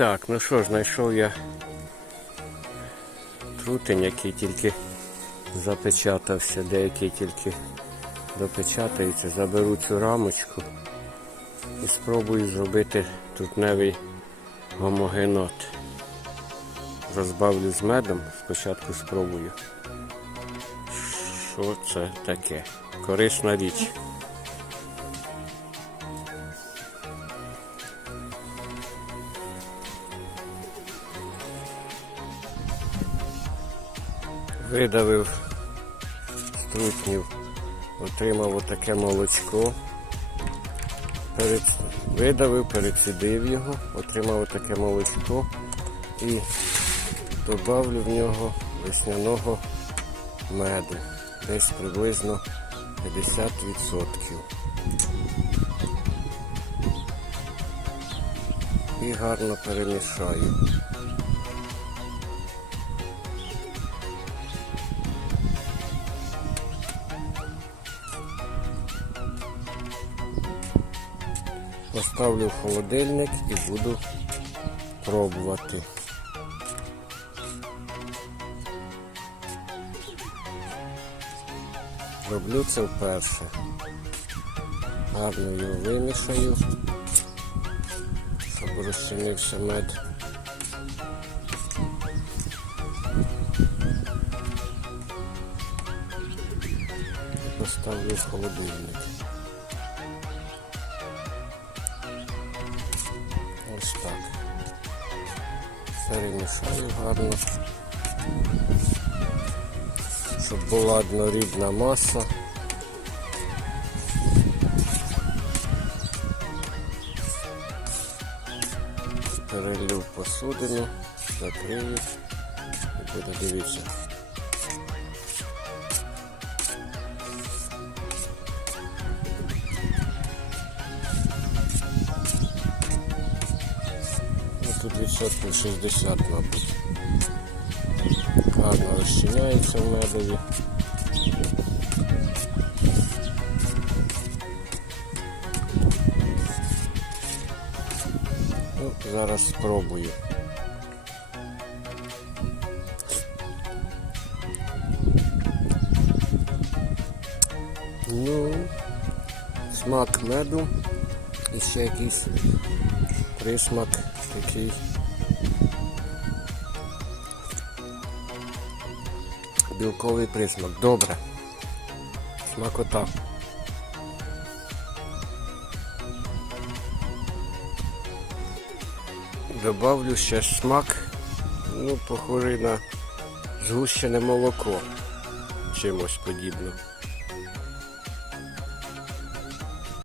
Так, ну що ж, знайшов я трутень, який тільки запечатався, деякий тільки допечатається. Заберу цю рамочку і спробую зробити трутневий гомогенот. Розбавлю з медом, спочатку спробую. Що це таке? Корисна річ. Видавив з трутнів, отримав отаке молочко. Перед... Видавив, перецідив його, отримав отаке молочко і додавлю в нього весняного меду. Десь приблизно 50%. І гарно перемішаю. Поставлю в холодильник і буду пробувати. Роблю це вперше. Гарно його вимішаю, щоб розчинився мед. І поставлю в холодильник. Так. Перемішаю гарно, щоб була однорідна маса. Перелю в посудину, закрию і буду дивитися. Відсотків 60, мабуть. Гарно розчиняється в медові. Ну, зараз спробую. Ну, смак меду і ще якийсь присмак такий. Білковий присмак. Добре. Смакота. Добавлю ще смак, ну, похожий на згущене молоко. Чимось подібне.